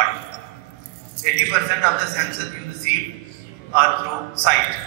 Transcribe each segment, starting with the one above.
8. 80% of the senses you receive are through sight.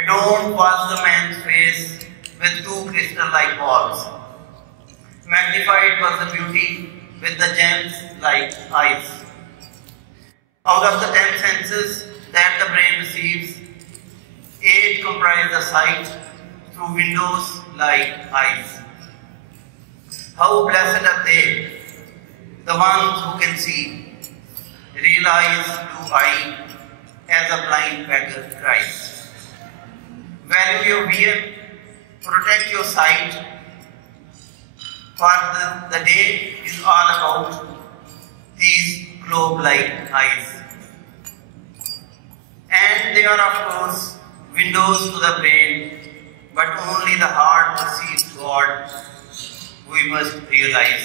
Adorned was the man's face with 2 crystal-like balls. Magnified was the beauty with the gems like eyes. Out of the 10 senses that the brain receives, 8 comprise the sight through windows like eyes. How blessed are they, the ones who can see, realize to eye as a blind beggar cries. Value your ear, protect your sight, for the day is all about these globe-like eyes. And they are of course windows to the brain, but only the heart perceives God, we must realize.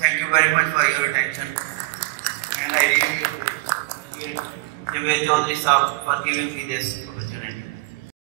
Thank you very much for your attention. And I really appreciate Javed Chaudhary Sahab for giving me this opportunity.